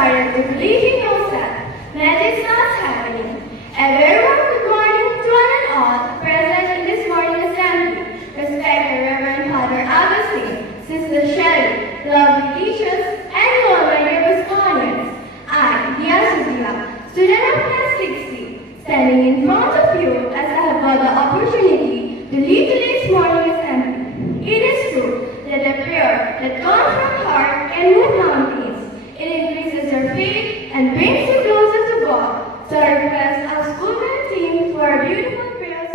started to believe in yourself. Magic starts happening. A very warm good morning to one and all present in this morning assembly. Respected Reverend Father Augustine, Sister Shelley, lovely teachers, and all my dear scholars. I, Dia Sudhila, student of class 60, standing in front of you as I have got the opportunity to lead today's morning assembly. It is true that a prayer that comes from heart can move mountains. It increases your faith and brings you closer to God. So I request our schoolman team for a beautiful prayer.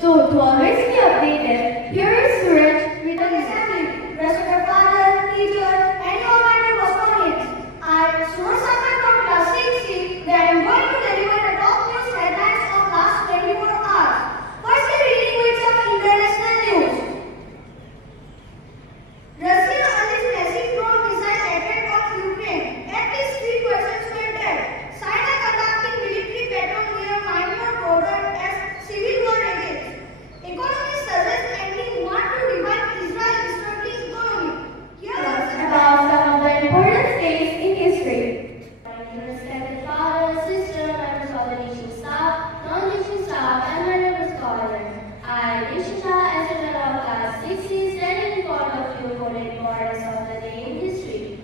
So to always be updated, here is Suraj with an assembly. Respected father, teacher, and all my dear Bostonians. I, Suraj Sarkar from class 6C, where I am going to deliver the top news headlines of last 24 hours. Firstly, reading with some international news. Russia unleashed massive drone missile attack on Ukraine. At least 3 persons were dead. China conducting military patrol near Myanmar border as civil war rages. Economy suggest ending want to revive Israel's struggling economy. Here About some of the important days in history. respected father, sister, members of the teaching staff, non-teaching staff, and my dear scholars. I, Rishita, as a member of class 6C, standing in front of you for the importance of the day in history.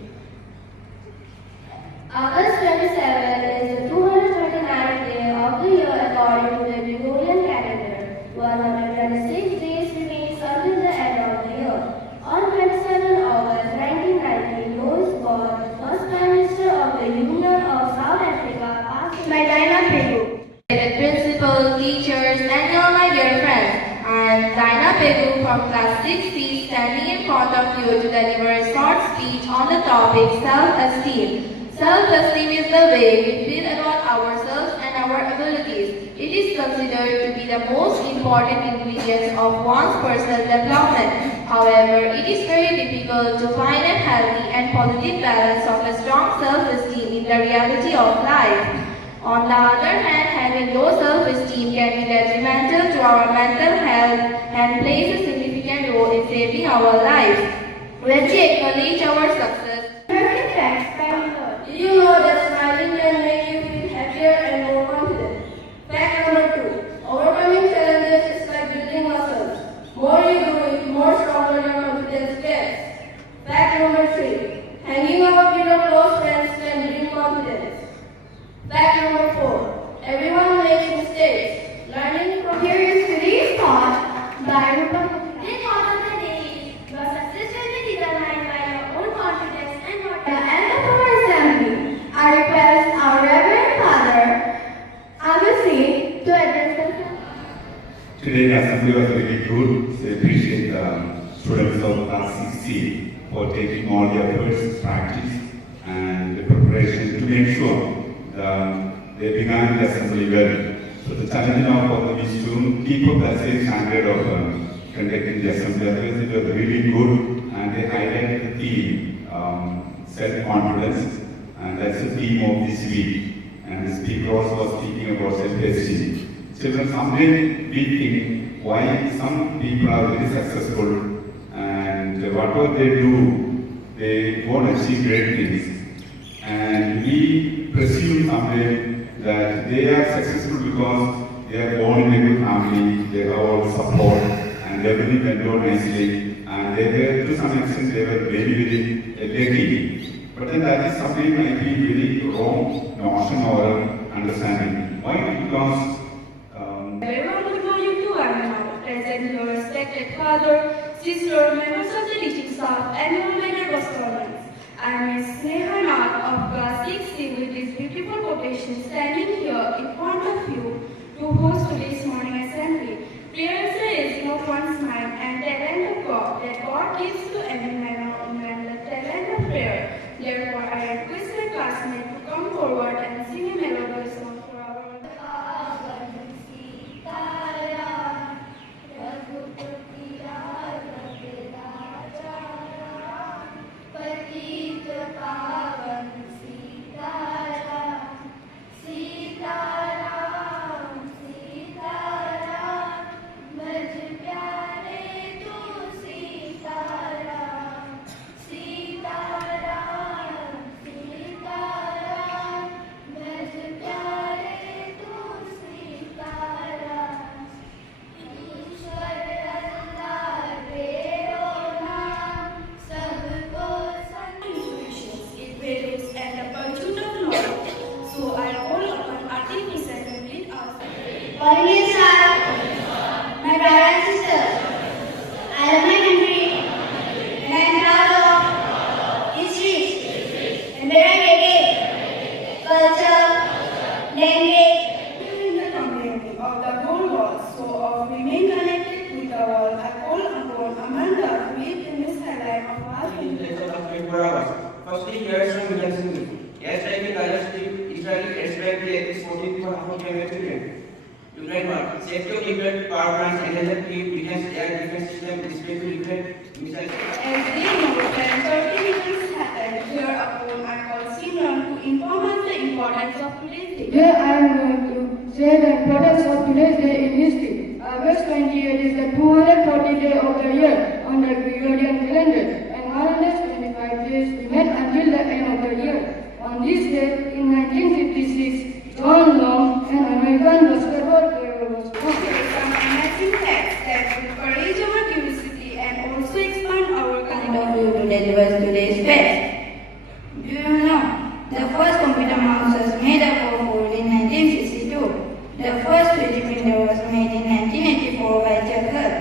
August 27 is the 229th day of the year according to the Gregorian calendar. 126 days remains until the end of the year. On 27 August 1990, Louis Ball, first Prime Minister of the Union of South Africa, passed By Dinah Pegu. Principal, teachers, and all my dear friends. I am Dinah Pegu from class 6C, standing in front of you to deliver a short speech on the topic self-esteem. Self-esteem is the way we feel about ourselves and our abilities. It is considered to be the most important ingredient of one's personal development. However, it is very difficult to find a healthy and positive balance of a strong self-esteem in the reality of life. On the other hand, having low self-esteem can be detrimental to our mental health and plays a significant role in shaping our lives. When we acknowledge our success, American facts by Miller. did you know that smiling can make you feel happier and more confident? Fact number 2. Overcoming challenges is like building muscles. More you do it, more stronger your confidence gets. Fact number 3. Hanging out with your close friends can bring confidence. Fact number 4. Everyone makes mistakes. Learning from Here is today's thought by Rupa. The thought of the day is your success will be determined by your own confidence and At what the end of our assembly, I request our Reverend Father Augustine to address the Today's assembly was really good. So I appreciate the students of class 6C for taking all the efforts, practice, and the preparation to make sure they began the assembly well. So the challenge now for the students keep up that same standard of conducting the assembly. Otherwise, it was really good, and they highlighted the theme, self-confidence, and that's the theme of this week. And the speaker also was speaking about self-esteem. Children, someday we think why some people are very successful and whatever they do, they won't achieve great things. And we presume someday that they are successful because they are born in a good family, they have all the support, and everything went on nicely, and they were, to some extent, they were very, very lucky. But then that is something might be very wrong notion or understanding. Why? Because Everyone good morning to everyone present here respected father, sister, members of the teaching staff, and all my dear custodians. I am Ms. Sneha Nath of class 6C with this beautiful quotation standing here in front of you to host today's morning assembly. Prayer is the raising of one's mind and talent of God that God gives to every man or woman the talent of prayer. Therefore, I request my classmates to come forward and sing a melodious song for our Firstly, here is some Williamson. Yes, I will Israeli Israeli at this 14 for African children. Ukraine one. Safety of nuclear power plants and other defense air defense system with respect to nuclear missiles. As they know, when 30 events happened hereupon, I call Simran to inform us the importance of today's day. Here I am going to say the importance of today's day in history. August 28 is the 240th day of the year on the Gregorian calendar, and 125 days remain until the end of the year. On this day, in 1956, John Long, an American basketball player, was born. Some amazing facts that will encourage our curiosity and also expand our you to deliver today's fact. Do you know the first computer mouse was made up of wood in 1962? The first 3D printer was made in 1984 by Chuck Hull.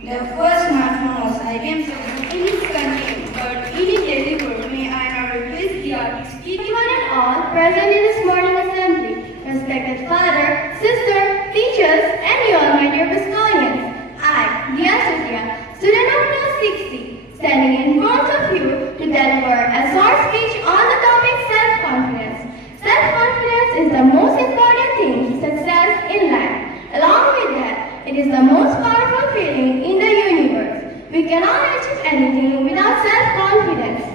The first smartphone was IBM 7. in his country, but in his daily work, may I now replace the artist. Anyone and all present in this morning assembly, respected father, sister, teachers, and you all my dear custodians. I, Dia Sudhya, student of class 60, standing in front of you to deliver a short speech on the topic self-confidence. Self-confidence is the most important thing to success in life. Along with that, it is the most powerful feeling in the universe. We cannot achieve anything without self-confidence.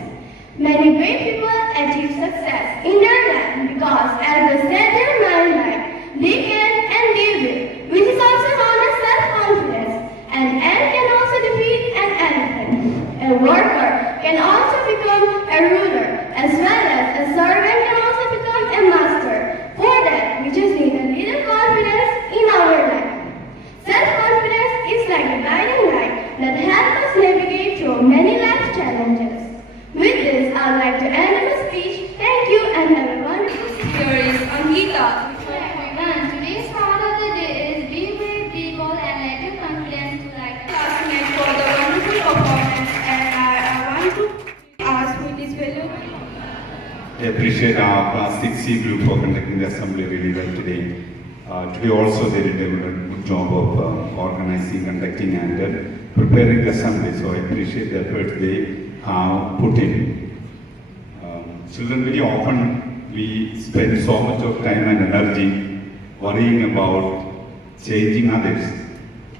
Many great people achieve success in their life because as they set their mind right, they can and they will, which is also known as self-confidence. An ant can also defeat an elephant. A worker can also become a ruler, as well as a servant can also become a master. For that, we just need a little confidence in our life. Self-confidence is like a guiding light that helps us navigate through many life challenges. With this, I would like to end my speech. Thank you and have a wonderful day. Here is Angita. Everyone, today's part of the day is be brave, be bold, and let your confidence light. Classmates for the wonderful performance, and I want to ask with this fellow. I appreciate our class 6C group for conducting the assembly really well today. Today also they did a good job of organizing, conducting and preparing the assembly. So I appreciate the effort they have put in. Children, very often we spend so much of time and energy worrying about changing others.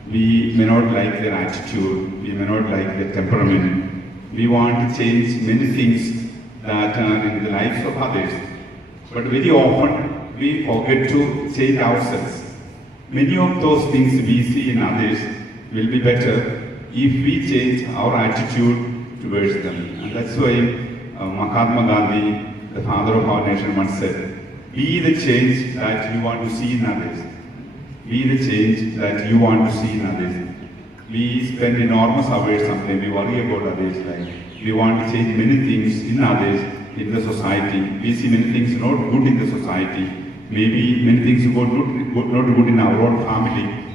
We may not like their attitude, we may not like their temperament. We want to change many things that are in the lives of others. But very often we forget to change ourselves. Many of those things we see in others will be better if we change our attitude towards them. And that's why Mahatma Gandhi, the father of our nation, once said, be the change that you want to see in others. Be the change that you want to see in others. We spend enormous hours sometimes, we worry about others, like we want to change many things in others, in the society. We see many things not good in the society. Maybe many things not good in our own family.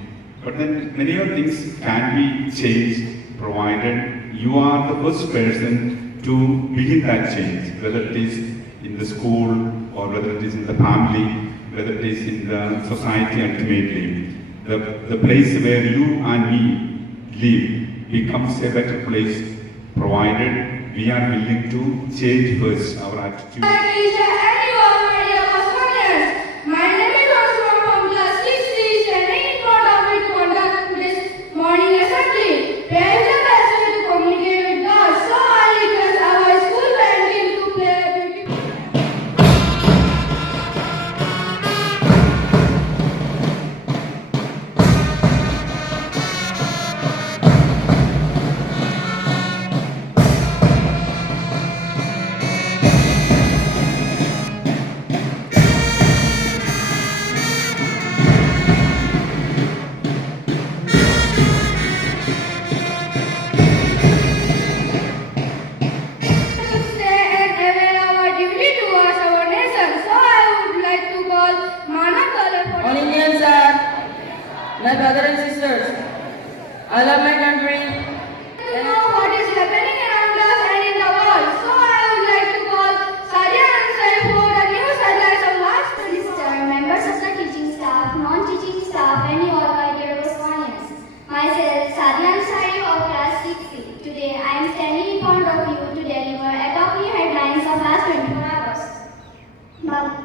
But then many of things can be changed, provided you are the first person to begin that change, whether it is in the school or whether it is in the family, whether it is in the society ultimately. The place where you and me live becomes a better place, provided we are willing to change first our attitude. My name is Osman from class 6C, standing in front of you to conduct this morning assembly. Prayer is the best way to communicate with God, so I request our school band team to play a beautiful. All Indians are my brothers and sisters. I love my country. You know what is happening around us and in the world, so I would like to call Sadia and Saif for the news headlines of last Sister, members of the teaching staff, non-teaching staff, and you all my dear Boswanians. Myself, Sadia Ansari of class 6C. Today, I am standing in front of you to deliver ad-hoc headlines of last 24 hours.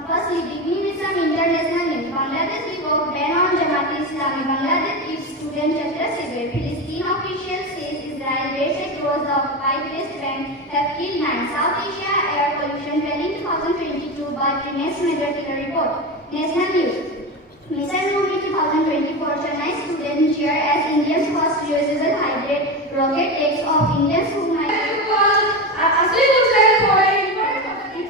Firstly, beginning with some international news. Bangladesh revoked ban on Jamaat-e-Islami. Bangladesh its student chapter civil. Philippine officials says Israel raids across the occupied West Bank have killed 9. South Asia air pollution fell in 2022 but remains major killer report. National news. Missile Movie 2024 Chennai student cheer as India's first reusable hybrid rocket takes off. Indians who might Asli Hussain for the importance of the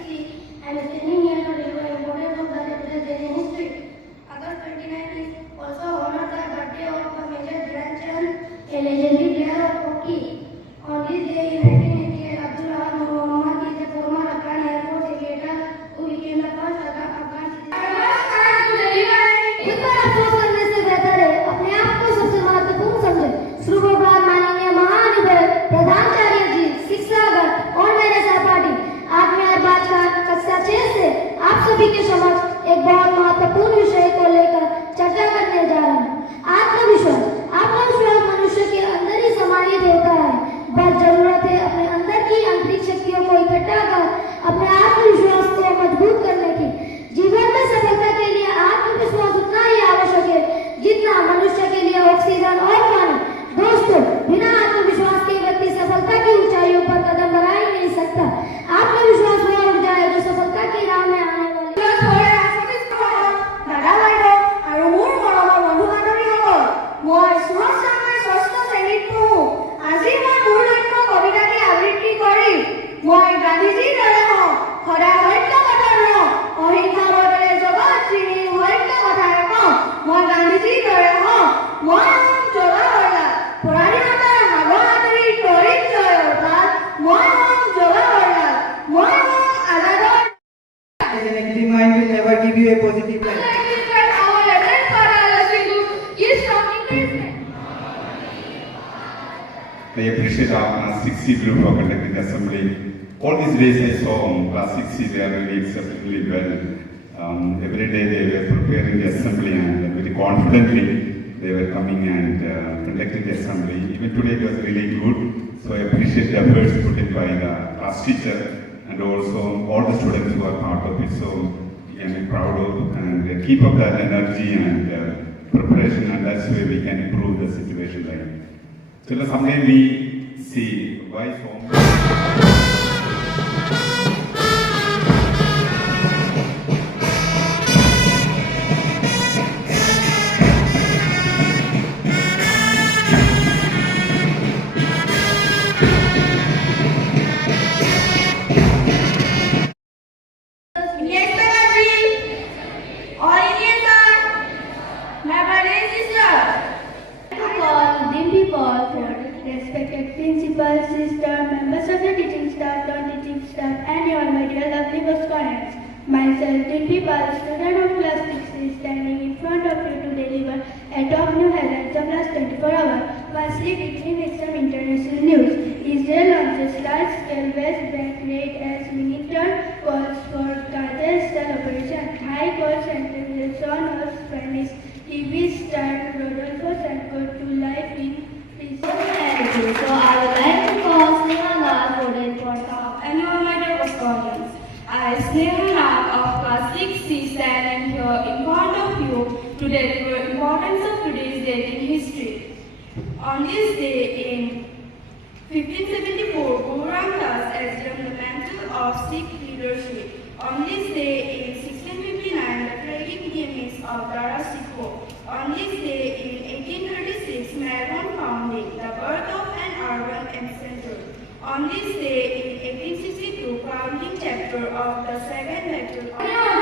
I am standing here to deliver importance of the capital day in history. August 29 is also honored the birthday of the Major Dhyanchand, a legendary player of hockey. On this day in 1988, Abdul Rahman Mohammad is a former Afghan Air Force aviator who became the first Afghan उत्तर अफसोस करने से बेहतर है अपने आप को सबसे महत्वपूर्ण समझे। शुक्रवार माननीय महाधिवक्ता प्रधानाचार्य जी, शिक्षागण और मेरे सहपाठी, आज मैं हर बात का कक्षा 6 से आप सभी के समक्ष एक बहुत महत्वपूर्ण विषय को लेकर चर्चा करने जा रहा हूँ। आत्मविश्वास मनुष्य के अंदर ही समाहित होता है। बस जरूरत है अपने अंदर की आंतरिक शक्तियों को इकट्ठा कर अपने आत्मविश्वास को मजबूत करने की। जीवन में सफलता के लिए आत्मविश्वास उतना ही आवश्यक है जितना मनुष्य के लिए ऑक्सीजन और पानी। दोस्तों, बिना आत्मविश्वास के व्यक्ति सफलता की ऊंचाइयों पर कदम बढ़ा ही नहीं सकता। आत्मविश्वास वो उठ जाए जो सफलता की राह में आने वाली। दादा বাইদেউ আৰু মোৰ মৰমৰ বন্ধু বান্ধৱীসকল, মই সুৰজ শৰ্মাৰ 6ষ্ঠ শ্ৰেণীত পঢ়ো। আজি মই মোৰ লক্ষ্য কবিতাটি আবৃত্তি কৰিম। মই গান্ধীজীৰ দৰে হওঁ, সদায় সত্য কথা নকওঁ, অহিংসাৰ বদলে জগত চিনি সত্য কথাই কওঁ। মই গান্ধীজীৰ দৰে হওঁ, মই হওঁ জৱাহৰলাল, পৰাধীনতাৰ সাগৰ সাঁতুৰি তৰিম জয়ৰ তাল। মই হওঁ জৱাহৰলাল, মই হওঁ আজাদৰ। A negative mind will never give you a positive life. our Lieutenant Colonel Sindhu is from England. I appreciate our class 6C group for conducting the assembly. All these days I saw class 6C, they are really exceptionally well. Every day they were preparing the assembly and very confidently they were coming and conducting the assembly. Even today it was really good. So I appreciate the efforts put in by the class teacher and also all the students who are part of it. So we can be proud of and keep up that energy and preparation, and that's where we can improve the situation. Like, so someday we see why so. All Indians are my brothers and sisters. To call Dimpi Paul for respected principal, sister, members of the teaching staff, non-teaching staff, and your my dear lovely Boswanians. Myself, Dimpi Paul, student of class 6, is standing in front of you to deliver Head of New Herald, the last 24 hours. Firstly, beginning with some international news. Israel launches large-scale West Bank raid as Minister calls for Gaza-style operation. High Court sentences Son of Spanish TV star Rodolfo Sanco to life in prison. So I would like to call Sneha Nag for the report of Annual Media Correspondence. I, Sneha Nag of Class 6C, stand here in front of you to deliver importance of today's date in history. On this day in 1574, Guru Ramdas assumed the mantle of Sikh leadership. On this day in 1659, the tragic demise of Dara Sikho. On this day in 1836, Melbourne founding, the birth of an urban epicenter. On this day in 1862, founding chapter of the Second Battle of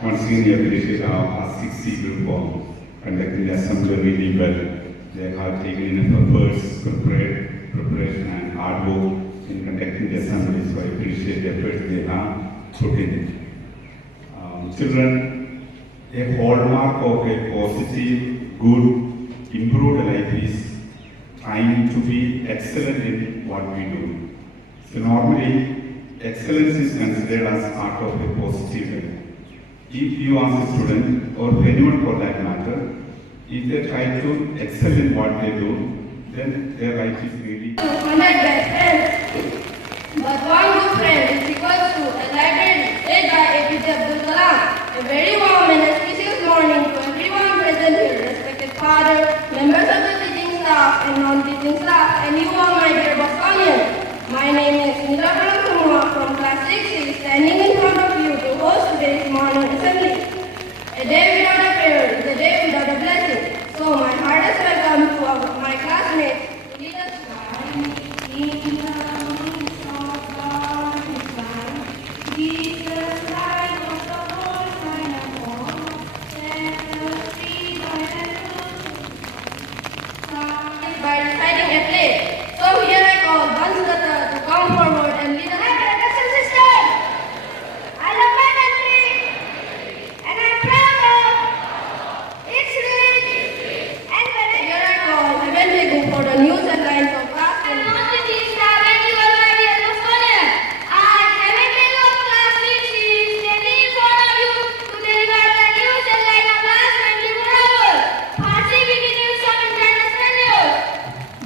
Once again, we appreciate our 6C group for conducting the assembly really well. They have taken enough efforts, preparation and hard work in conducting the assembly, so I appreciate the efforts they have put in. Children, a hallmark of a positive, good, improved life is trying to be excellent in what we do. So normally, excellence is considered as part of a positive life. If you ask a student, or anyone for that matter, if they try to excel in what they do, then their life is really... But one good friend is equal to a library led by APJ Abdul Kalam. A very warm and auspicious morning to everyone present here, respected father, members of the teaching staff and non-teaching staff, and you all my dear Bostonians. My name is Nila Kumar from Class 6C, standing in front of you to host today's morning assembly. A day without a prayer is a day without a blessing. So my heartiest welcome to my classmates. Lead us Jesus, light of the whole kind of world, set us free by reciting a play. So here I call Bansulata to come forward and lead us. My brothers and sisters, I love my country and I'm proud of its rich and very. Here I call Evan Begu for the news headlines of class. I'm not the team staff and you are my dear Bostonians. I, Evan Begu of Class 6C, standing in front of you to deliver the news headline of last 24 hours. Firstly, beginning with some international news.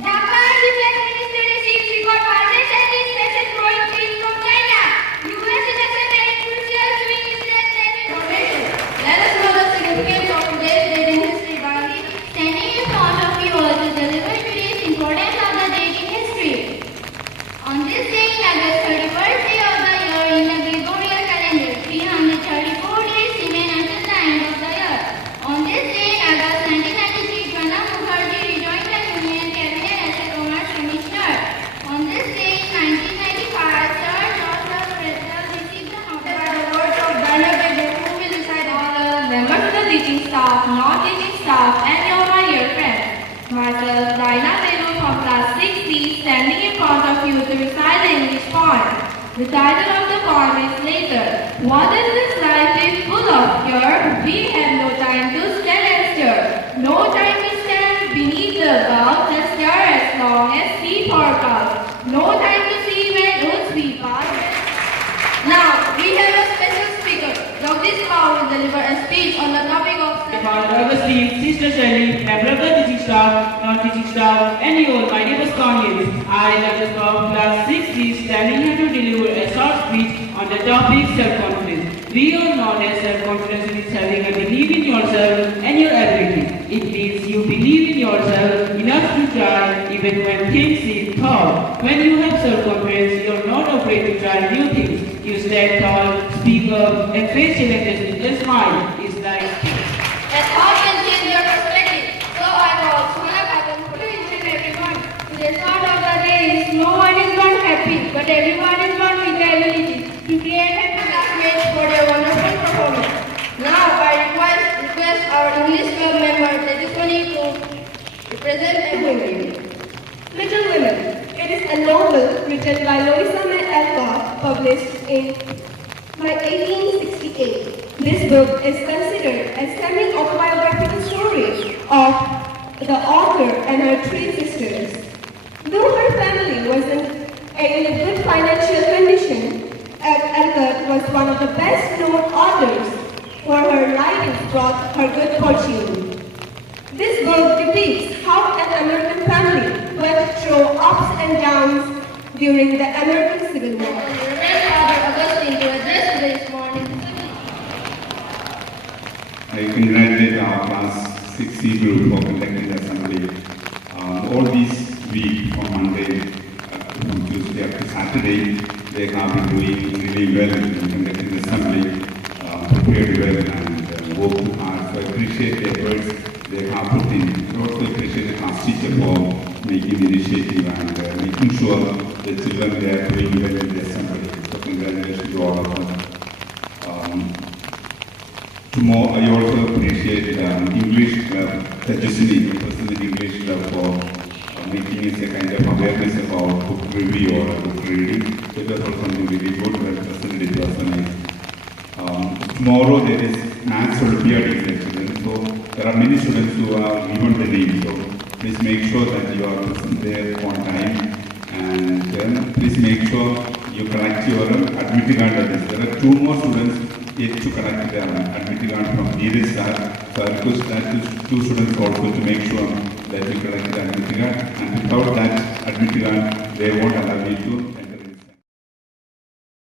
Dhaka Defense Ministry receives record purchase and inspection growing field from China. US is accepting crucial swing Israel Information. Let us know the significance of today's date in history by standing in front of you all to deliver today's importance of the date in history. On this day, in August 31st day of the year in the Gregorian calendar, 334 days remain until the end of the year. On this day, in August 1993, Pranab Mukherjee rejoined the Union Cabinet as a Commerce Commissioner. On this day, in 1995, Sir George Russell received the by the words of Dina Begu, who will recite all the members of the teaching staff, non-teaching staff, and your my dear friends. Myself, Dina Begu from Class 6C, standing in front of you to recite the English poem. The title of the poem is Later. What is this life is full of here? We have no time to stand and stare. No time to stand beneath the bough, just stare as long as sea forecast. No time to see when woods we pass. Now, we have a special speaker. Jagdish Rao will deliver a speech on the topic of Father Augustine, Sister Shelley, member of the teaching staff, non-teaching staff, and you all, my name is Khan. is standing here to deliver a short speech on the topic self-confidence. We all know that self-confidence means having a belief in yourself and your ability. It means you believe in yourself enough to try even when things seem tall. When you have self-confidence, you are not afraid to try new things. You stand tall, speak up, and face challenges with a smile. It's like That all can change your perspective. So I was one of them for each and everyone. The start of the day is no one is born happy, but everyone is born with the ability to create and to create for a wonderful performance. Now I request our English club member Tejaswani to represent everyone. Little Women. It is a novel written by Louisa May Alcott, published in 1868. This book is considered a semi-autobiographical story of the author and her three sisters. Though her family wasn't in a good financial condition, Alcott was one of the best-known authors, for her writings brought her good fortune. This book depicts how an American family went through ups and downs during the American Civil War. Reverend Father Augustine to address today's morning. I congratulate our class 6C group for conducting the assembly. All these week from Monday, from Tuesday up to Saturday, they have been doing really well in conducting the assembly, prepared well and worked hard. So I appreciate the efforts they have put in. I also appreciate the class teacher for making the initiative and making sure the children they are doing well in the assembly. So congratulations to all of them. Tomorrow, I also appreciate English club, Tejaswani, the person in English club for making it a kind of awareness about book review or book reading. So that was something really good, but personally it was nice. Tomorrow there is Maths Olympiad exhibition, so there are many students who are given the name, so please make sure that you are present there on time, and please make sure you collect your admitting card. There are 2 more students yet to collect their admitting card from Neeraj sir. So I request that 2 students also to make sure that you collect the admitting card, and without that admitting card, they won't allow you to